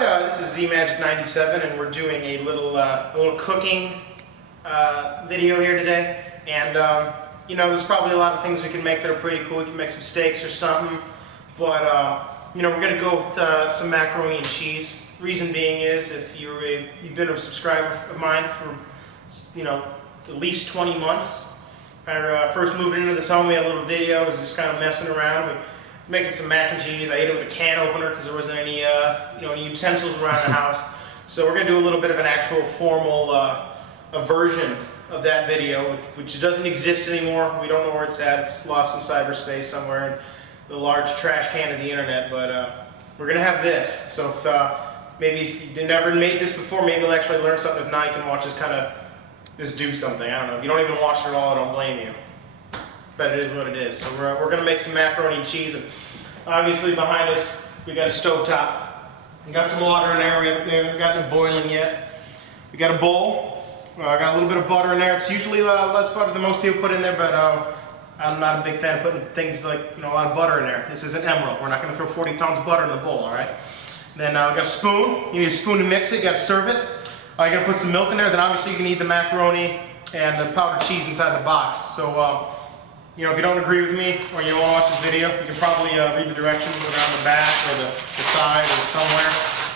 This is Zmagic97, and we're doing a little cooking video here today. And you know, there's probably a lot of things we can make that are pretty cool. We can make some steaks or something, but you know, we're gonna go with some macaroni and cheese. Reason being is, if you've been a subscriber of mine for at least 20 months. I first moved into this home. We had a little video. It was just kind of messing around. We making some mac and cheese. I ate it with a can opener because there wasn't any any utensils around the house. So we're gonna do a little bit of an actual formal a version of that video, which doesn't exist anymore. We don't know where it's at. It's lost in cyberspace somewhere in the large trash can of the internet. But we're gonna have this. So if maybe if you never made this before, maybe you'll actually learn something. If not, you can watch us kind of just do something. I don't know. If you don't even watch it at all, I don't blame you. But it is what it is. So we're going to make some macaroni and cheese, and obviously behind us we got a stovetop. We got some water in there. We haven't gotten it boiling yet. We got a bowl. I got a little bit of butter in there. It's usually less butter than most people put in there, but I'm not a big fan of putting things like a lot of butter in there. This is an emerald. We're not going to throw 40 pounds of butter in the bowl, all right? Then we got a spoon. You need a spoon to mix it. You got to serve it. You're going to put some milk in there. Then obviously you can eat the macaroni and the powdered cheese inside the box. So you know, if you don't agree with me or you don't want to watch this video, you can probably read the directions around the back or the side or somewhere,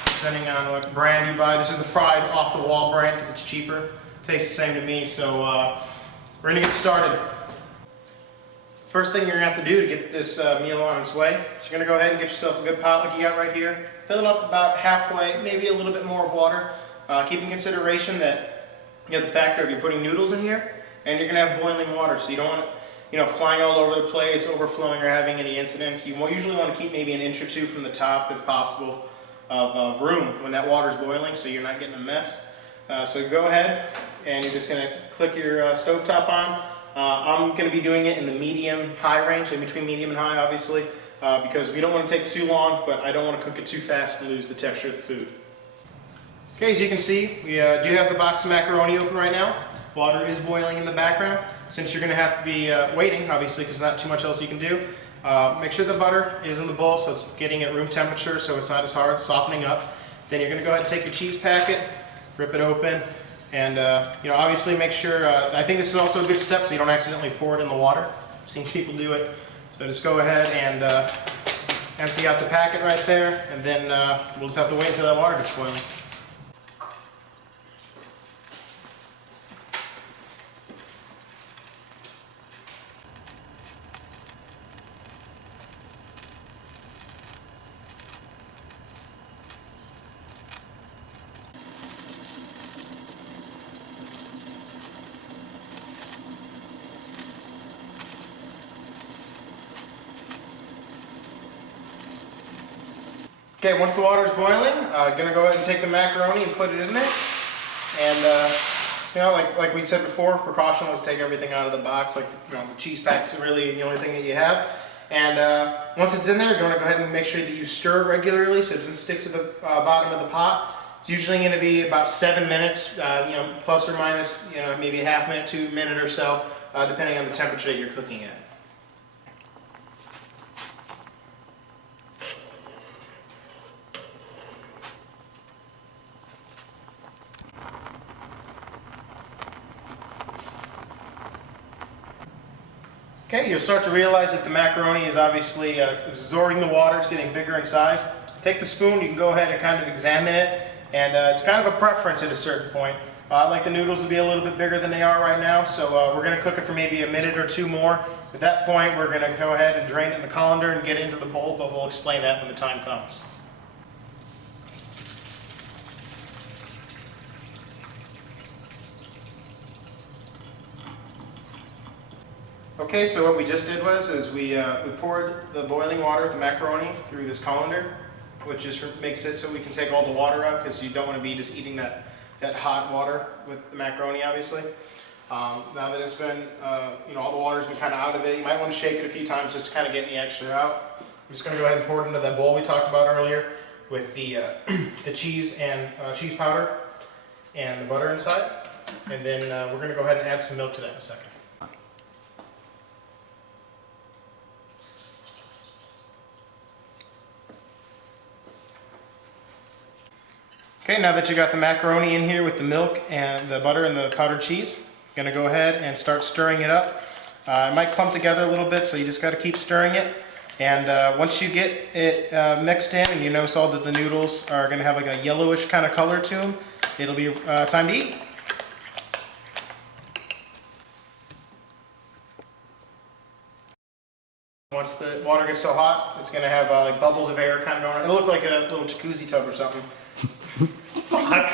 depending on what brand you buy. This is the Fry's Off the Wall brand because it's cheaper. Tastes the same to me. So we're going to get started. First thing you're going to have to do to get this meal on its way is you're going to go ahead and get yourself a good pot like you got right here. Fill it up about halfway, maybe a little bit more of water. Keep in consideration that you have the factor of you're putting noodles in here and you're going to have boiling water, so you don't want it flying all over the place, overflowing, or having any incidents. You usually want to keep maybe an inch or two from the top, if possible, of room when that water is boiling, so you're not getting a mess. So go ahead and you're just going to click your stovetop on. I'm going to be doing it in the medium-high range, so between medium and high, obviously, because we don't want to take too long, but I don't want to cook it too fast and lose the texture of the food. Okay, as you can see, we do have the box of macaroni open right now. Water is boiling in the background. Since you're going to have to be waiting, obviously, because there's not too much else you can do, make sure the butter is in the bowl so it's getting at room temperature so it's not as hard, softening up. Then you're going to go ahead and take your cheese packet, rip it open, and obviously make sure, I think this is also a good step so you don't accidentally pour it in the water. I've seen people do it. So just go ahead and empty out the packet right there, and then we'll just have to wait until that water gets boiling. Okay, once the water is boiling, I'm going to go ahead and take the macaroni and put it in there. And, like we said before, precaution was take everything out of the box. Like, the cheese pack is really the only thing that you have. And once it's in there, you're going to go ahead and make sure that you stir it regularly so it doesn't stick to the bottom of the pot. It's usually going to be about 7 minutes, plus or minus, maybe a half minute to a minute or so, depending on the temperature that you're cooking at. Okay, you'll start to realize that the macaroni is obviously absorbing the water. It's getting bigger in size. Take the spoon, you can go ahead and kind of examine it, and it's kind of a preference at a certain point. I like the noodles to be a little bit bigger than they are right now, so we're going to cook it for maybe a minute or two more. At that point, we're going to go ahead and drain it in the colander and get it into the bowl, but we'll explain that when the time comes. Okay, so what we just did was we poured the boiling water, the macaroni, through this colander, which just makes it so we can take all the water out, because you don't want to be just eating that hot water with the macaroni, obviously. Now that it's been, all the water's been kind of out of it, you might want to shake it a few times just to kind of get any extra out. I'm just going to go ahead and pour it into that bowl we talked about earlier with the cheese and cheese powder and the butter inside. And then we're going to go ahead and add some milk to that in a second. Okay, now that you got the macaroni in here with the milk and the butter and the powdered cheese, you're gonna go ahead and start stirring it up. It might clump together a little bit, so you just gotta keep stirring it. And once you get it mixed in and you notice all that the noodles are gonna have like a yellowish kind of color to them, it'll be time to eat. Once the water gets so hot, it's gonna have like bubbles of air kind of going on. It'll look like a little jacuzzi tub or something. Fuck.